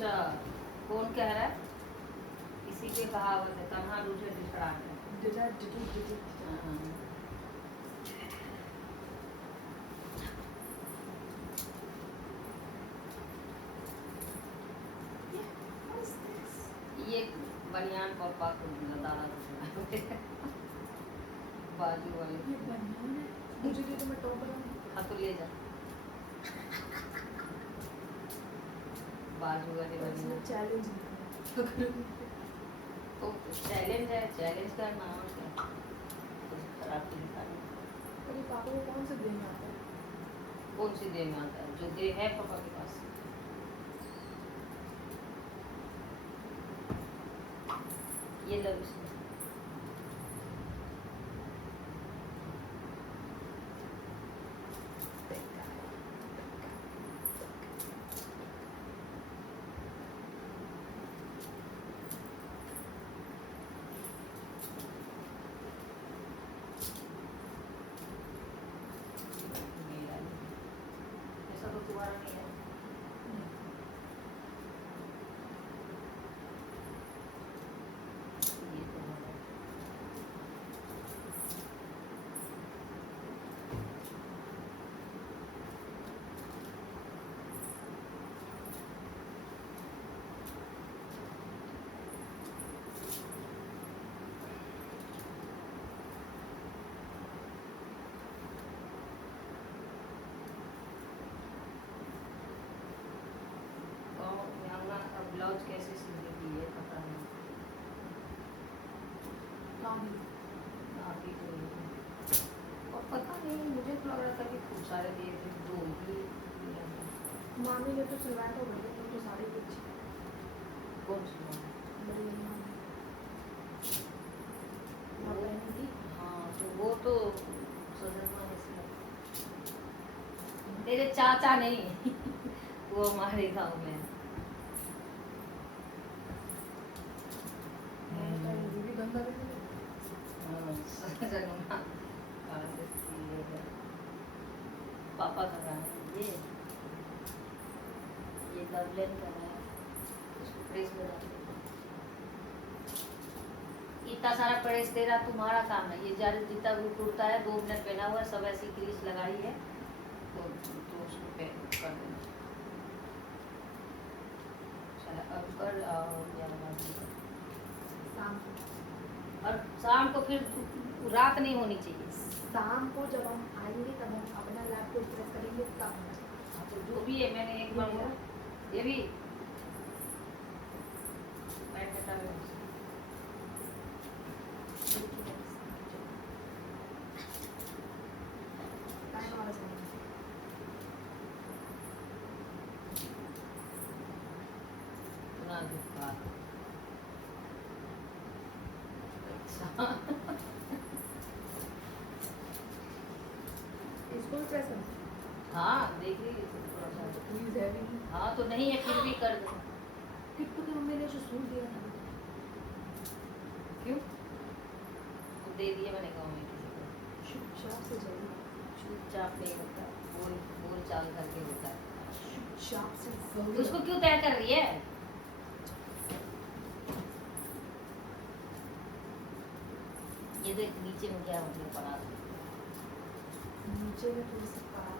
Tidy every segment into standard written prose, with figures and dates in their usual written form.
अच्छा, कौन कह रहा है? किसी के कहावत है, कहाँ रूठे डिठराते हैं। हाँ। ये बनियान पापा को दादा को बाजू वाले ये बनियान है, मुझे दे दो, मैं टॉप बनाऊंगी। हाँ तो ले जा। बाजू वाले बनियान चैलेंज तो चैलेंज है, चैलेंज करना और क्या, कुछ खराब नहीं खाना। अरे पापा को कौन सा देना आता है? कौन सी दे में आता है? जो दे है पापा के पास। ये लो इसमें। ऐसा तो तुम्हारा नहीं है। ये तुम्हारा। ब्लाउज कैसे सिलती है पता नहीं। आगे तो और पता नहीं, मुझे तो लग रहा था कि खूब सारे दिए थे, दो ही दिए हैं। मामी ने तो सिलवाया था, बोले तुम तो साड़ी भी अच्छी। कौन सी वाली? बड़ी वाली मामी वो वो- पहनी थी। हाँ तो वो तो सदरमा ने सिला। तेरे चाचा नहीं वो हमारे गांव में है। मैंने कहा ये भी गंदा पहन लिया। हाँ, सदरमा कहाँ से सिलेगा? पापा का रहा है ये डबलिन का है, इसको प्रेस में डाल दो। इतना सारा प्रेस तेरा तुम्हारा काम है। ये जारे जितना भी कुर्ता है 2 मिनट पहना हुआ है, सब ऐसी क्रीज लगाई है तो उसको पे कर देना। चलो अब कर और क्या लगा दूँ? शाम को, और शाम को फिर रात नहीं होनी चाहिए। शाम को जब हम आएंगे तब हम अपना लैपटॉप प्रेस करेंगे तब। हाँ, तो जो भी है मैंने एक बार बोला, ये भी बैठ के कर लो। टाइम वाला समय। ना दुखा। अच्छा इसको भी प्रेस करना। हाँ देख लीजिए थोड़ा सा। प्लीज है भी। हाँ तो नहीं है फिर भी कर दो। टिप्पू की मम्मी ने जो सूट दिया था क्यों? वो दे दिए मैंने गाँव में किसी को। चुपचाप से जल्दी, चुपचाप नहीं होता, बोल बोल चाल करके होता है। चुपचाप से तो जल्दी। उसको क्यों तय कर रही है? ये देख नीचे में क्या मतलब पड़ा है। नीचे में थोड़ी सी पड़ा।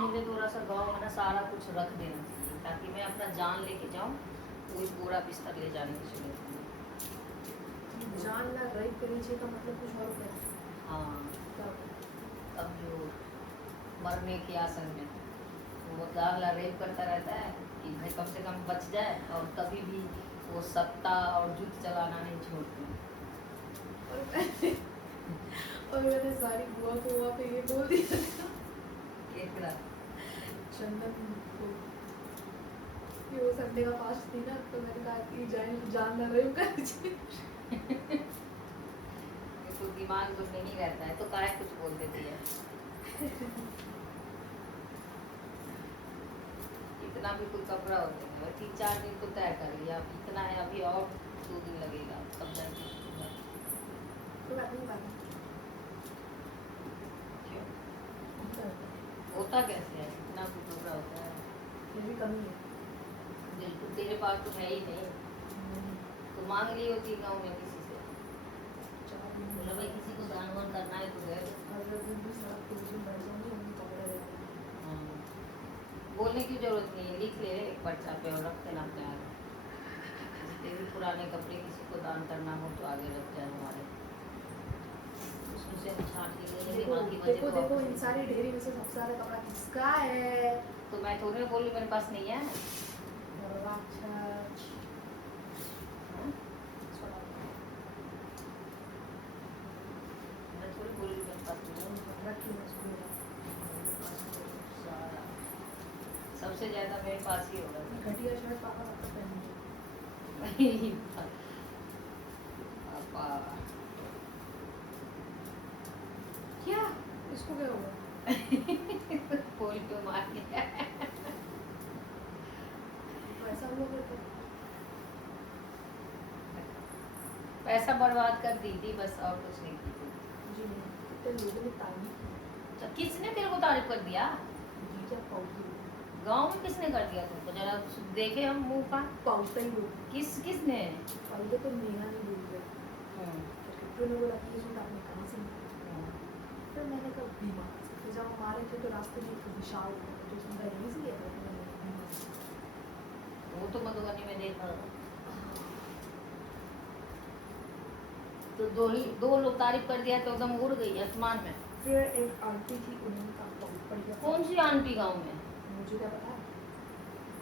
मुझे थोड़ा सा गाँव में ना सारा कुछ रख देना चाहिए ताकि मैं अपना जान लेके जाऊँ, कोई पूरा बिस्तर ले जाने की जरूरत नहीं। जान ना ड्राइव करनी चाहिए का मतलब कुछ और होता है। हाँ तब अब जो मरने की आसन में वो दागला रेप करता रहता है कि भाई कम से कम बच जाए, और कभी भी वो सत्ता और जुट चलाना नहीं छोड़ते। और मैंने सारी बुआ को वहाँ पे ये बोल दिया था एक रात चंदन को कि वो संडे का फास्ट थी ना, तो मैंने कहा कि जान ना रही कर। तो दिमाग तो नहीं रहता है तो काहे कुछ बोल देती है। इतना भी कोई कपड़ा होते हैं और 3-4 दिन तो तय कर लिया, अब इतना है अभी और 2 दिन लगेगा तब जाके। तो बात नहीं बात। होता कैसे है, इतना टुकड़ा होता है? ये भी कमी है। बिल्कुल, तेरे पास तो है ही नहीं, तो मांग ली होती गाँव में किसी से, चार दिन बोला भाई किसी को दान वान करना है तो दे दो। अगले दिन भी साथ के दिन बैठ जाऊंगी, उनकी कपड़े ले आऊंगी। हाँ। बोलने की जरूरत नहीं है, लिख ले एक पर्चा पे और रख देना अपने आगे। तेरे पुराने कपड़े किसी को दान करना हो तो आगे रख जाए हमारे, उसमें से हम छांट के ले लेंगे, देखो बाकी बचे देखो तो देखो, वापस इन ले सारी लेंगे। ढेरी में से सबसे ज्यादा कपड़ा किसका है? तो मैं थोड़ी ना बोली मेरे पास नहीं है। अच्छा, हाँ? मैं थोड़ी बोली मेरे पास नहीं है। रखी है उसको। सारा सबसे ज्यादा मेरे पास ही होगा। घटिया शर्ट पापा कब तक पहनेंगे? पापा क्या इसको क्या होगा? बोल क्यों मार गया? ऐसा हुआ करता। पैसा बर्बाद कर दी थी बस, और कुछ नहीं की थी। जी नहीं, कितने लोगों ने तारीफ तो किसने तेरे को तारीफ कर दिया? की, जब पाउची गांव में किसने कर दिया तुमको? जरा देखे हम मुंह का। पाउचता ही लोग। किसने? पहले तो नेहा नहीं बोल रहे, फिर उन्होंने बोला कि ये सूट आपने कहाँ से लिया? फिर मैंने कहा बीमार से। फिर जब हम आ रहे थे तो रास्ते में एक विशाल था, तो उसने कहा यहीं से लिया था? मैंने कहा, बीमार से। वो तो मधुबनी में देखा। तो दो लोग तारीफ कर दिया तो एकदम उड़ गई आसमान में। फिर एक आंटी थी, उन्होंने कहा बहुत बढ़िया। कौन सी आंटी गांव में? मुझे क्या पता है,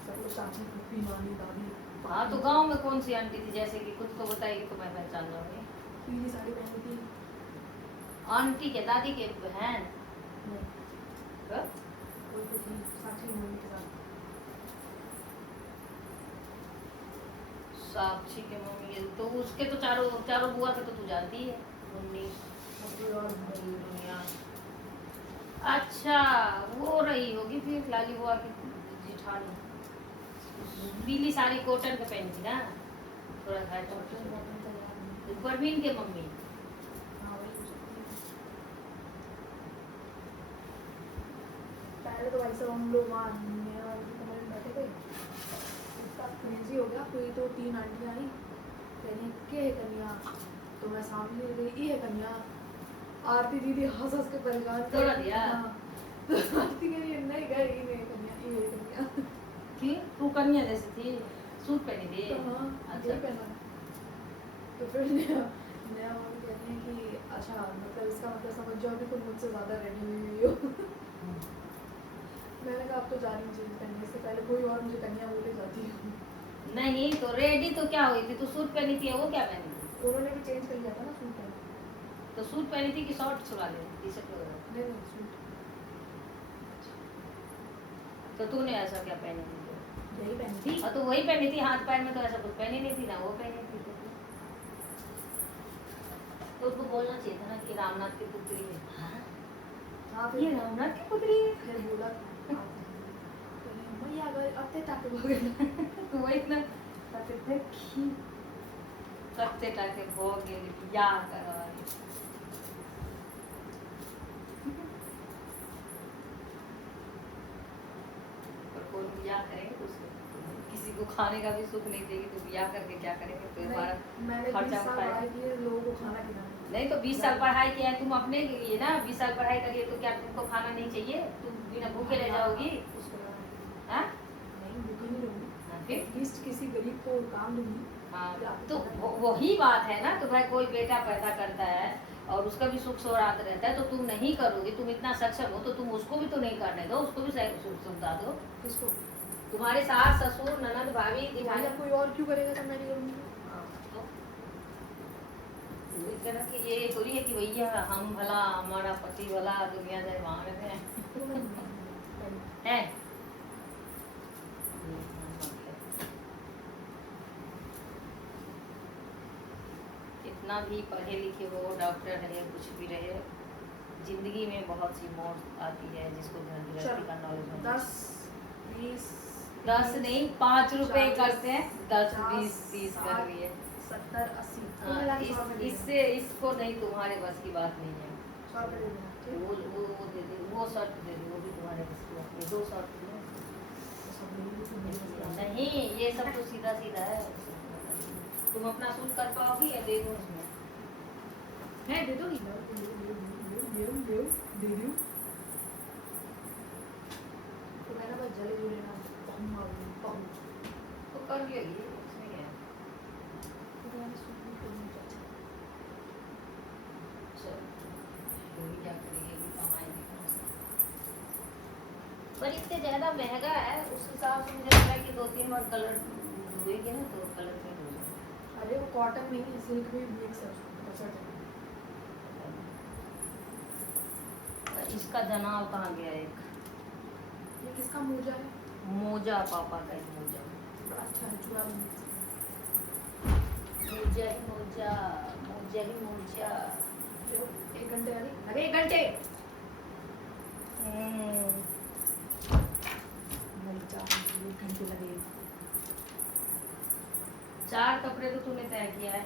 सब लोग चाची फूफी नानी दादी। हाँ तो गांव में कौन सी आंटी थी? जैसे कि कुछ तो बताएगी तो मैं पहचान जाऊंगी। पीली साड़ी पहनी थी। आंटी के दादी के बहन? नहीं, हाँ? कोई तो थी साक्षी मम्मी के साथ। साक्षी के मम्मी के तो उसके तो चारों बुआ के तो तू जानती है। मुन्नी, और और बड़ी दुनिया। अच्छा वो रही होगी फिर लाली बुआ की जिठानी। पीली साड़ी कॉटन के पहनी थी ना, थोड़ा सा बॉटम बॉटम तो याद नहीं। परवीन के मम्मी। हाँ वही हो सकती है। पहले तो भाई साहब हम लोग वहाँ नया वाले के कमरे में बैठे थे, उसका क्रेजी हो गया। कोई तो 3 आंटियाँ आई, कहनी के है कन्या? तो मैं सामने गई, ये है कन्या। आरती दीदी हंस हंस के परेशान कर तोड़ा दिया? हाँ। तो आरती कह रही है नहीं गई, ये है कन्या, ये है कन्या। कि तू कन्या जैसी थी, सूट पहनी थी। तो हाँ अच्छा। यही पहना। तो फिर नया मम्मी कहती है कि अच्छा मतलब इसका मतलब समझ जाओ कि तुम मुझसे ज़्यादा रेडी हुई हो। मैंने कहा अब तो जा रही हूँ चेंज करने, इससे पहले कोई और मुझे कन्या बोले जाती है। नहीं तो रेडी तो क्या हुई थी? तू सूट पहनी थी, वो क्या पहनी थी? उन्होंने भी चेंज कर लिया था ना सूट पहन। तो सूट पहनी थी कि शॉर्ट चुरा ले टी शर्ट वगैरह? नहीं नहीं सूट तो तूने ऐसा क्या पहनी थी? यही पहनी थी। और तो वही पहनी थी, हाथ पैर में तो ऐसा कुछ पहनी नहीं थी ना, वो पहनी थी। तो उसको बोलना चाहिए था ना कि रामनाथ की पुत्री है। हाँ? हाँ ये रामनाथ की पुत्री है? फिर बोला मैया अगर अत्ते ताके भगे। तो वही ना कत्ते टाके भोग गेली या करवाली। पर कोई बियाह करेंगे तो उसको किसी को खाने का भी सुख नहीं देगी, तो बियाह करके क्या करेंगे? तो हमारा मैंने 20 खर्चा साल उठाएगा। पढ़ाई की है, लोगों को खाना खिलाना। नहीं तो 20 साल पढ़ाई किया है तुम अपने लिए ना, 20 साल पढ़ाई करिए तो क्या तुमको खाना नहीं चाहिए? तुम बिना भूखे रह जाओगी? उसको हाँ? नहीं भूखी नहीं रहूंगी, हाँ, फिर एटलीस्ट किसी गरीब को काम दूंगी। हाँ तो वही बात है ना। तो भाई कोई बेटा पैदा करता है और उसका भी सुख सोरात रहता है, तो तुम नहीं करोगे? तुम इतना सक्षम हो तो तुम उसको भी तो नहीं करने दो, उसको भी सुख सुविधा दो। किसको? तुम्हारे सास ससुर ननद भाभी दिखाई या कोई और क्यों करेगा जब मैं नहीं करूंगी? तो इस तरह की ये थोड़ी है कि भैया हम भला हमारा पति भला दुनिया जाए वहां है। कितना भी पढ़े लिखे हो, डॉक्टर रहे, कुछ भी रहे, जिंदगी में बहुत सी मोड़ आती है जिसको घर गृहस्थी का नॉलेज होना। 10 20 10 नहीं 5 रुपए 40, करते हैं, 10 20 50, 30 कर रही है। 70 80 हाँ, इससे इसको नहीं, तुम्हारे बस की बात नहीं है। 100 रुपये दे देना, ठीक? वो दे दे, वो वो शर्ट दे दी, वो भी तुम्हारे किसकी है? ये 2 शर्ट दी है। तो सब मेरी तो मेरी तो नहीं, ये सब तो सीधा सीधा है। तुम अपना सूट कर पाओगी या दे दूँ इसमें? है, दे दो दे दूँ। तो मैंने बस जले जुले ना पहूँ तो कर लेगी, इसमें क्या है? तो मैंने सूट भी करनी चाहिए। चलो, वो भी क्या करेगी, ये भी कमाएगी कहाँ से? पर इतने ज़्यादा महंगा है, उस हिसाब से मुझे लग रहा है कि 2-3 बार कलर धोएगी ना तो कलर चेंज हो जाएगा। अरे वो कॉटन नहीं है, सिल्क भी मिक्स है उसमें, बचा है। इसका जनाब कहाँ गया एक? ये किसका मोजा है? मोजा, पापा का एक मोजा। बड़ा अच्छा है, चूड़ा भी मिक्स है। मोजा ही मोजा, मोजा ही मोजा। देखो, 1 घंटे वाली, अरे 1 घंटे नहीं, 1 घंटे लगे। 4 कपड़े तो तूने तय किया है।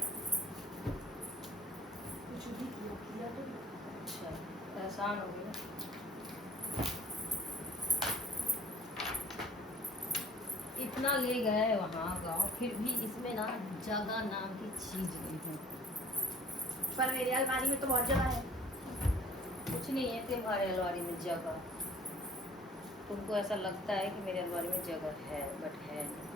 कुछ भी किया तो नहीं। अच्छा, आसान हो गया। इतना ले गए वहाँ गाँव, फिर भी इसमें ना जगह नाम की चीज नहीं है। पर मेरी अलमारी में तो बहुत जगह है। कुछ नहीं है तुम्हारे अलमारी में जगह। तुमको ऐसा लगता है कि मेरे अलमारी में जगह है, बट है नहीं।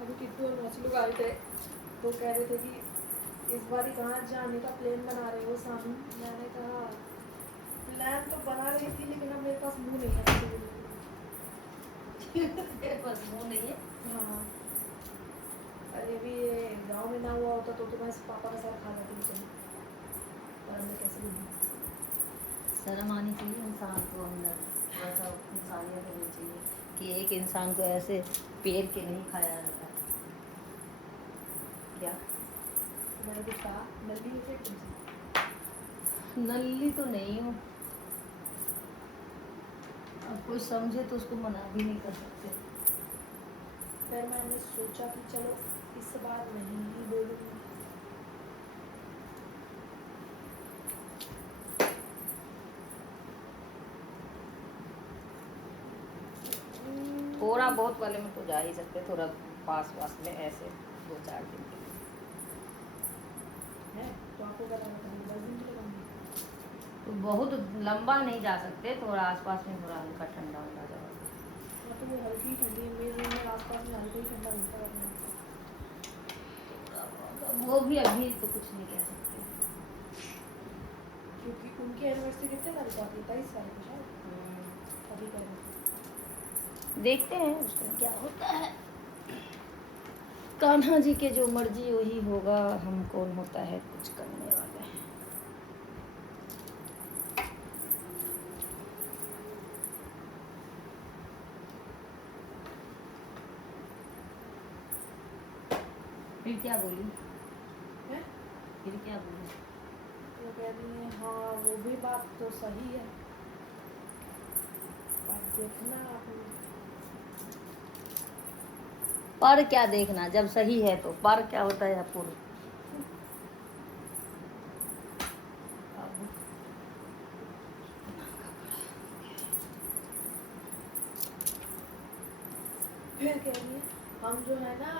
अभी टिट्टू और मौसी लोग आए थे तो कह रहे थे कि इस बार कहाँ जाने का प्लान बना रहे हो सानू। मैंने कहा प्लान तो बना रही थी लेकिन अब मेरे पास मुंह नहीं है। तेरे पास मुंह नहीं है? हाँ, अरे भी ये गाँव में ना हुआ होता तो मैं पापा के साथ खा जाती थी, पर हमने कैसे भी नहीं। शर्म आनी चाहिए इंसान को अंदर, थोड़ा सा इंसानियत होनी चाहिए कि एक इंसान को ऐसे पेर के नहीं खाया जाता। क्या मैंने कुछ कहा नल्ली हो फिर तुमसे। नल्ली तो नहीं हूँ, अब कोई समझे तो उसको मना भी नहीं कर सकते। फिर मैंने सोचा कि चलो इस बार नहीं ही बोलूँगी। थोड़ा बहुत वाले में तो जा ही सकते, थोड़ा पास पास में ऐसे 2-4 दिन के लिए। है तो आपको क्या लगा था 10 दिन के लिए लूँगी? तो बहुत लंबा नहीं जा सकते, थोड़ा आसपास में थोड़ा हल्का ठंडा होगा जगह। हाँ तो वो हल्की ठंडी मेरे रूम में आसपास में हल्का ही ठंडा मिलता है। वो भी अभी तो कुछ नहीं कह सकते। क्योंकि उनकी एनिवर्सरी कितने तारीख को आती है? 23 तारीख को शायद। अभी कह रहे थे। देखते हैं उसमें क्या होता है। कान्हा जी के जो मर्जी वही होगा, हम कौन होता है कुछ करने वाले। फिर क्या बोली? हैं? फिर क्या बोली? वो कह रही है हाँ वो भी बात तो सही है, पर देखना आप। पर क्या देखना, जब सही है तो पर क्या होता है पूर्व। फिर कह रही है हम जो है ना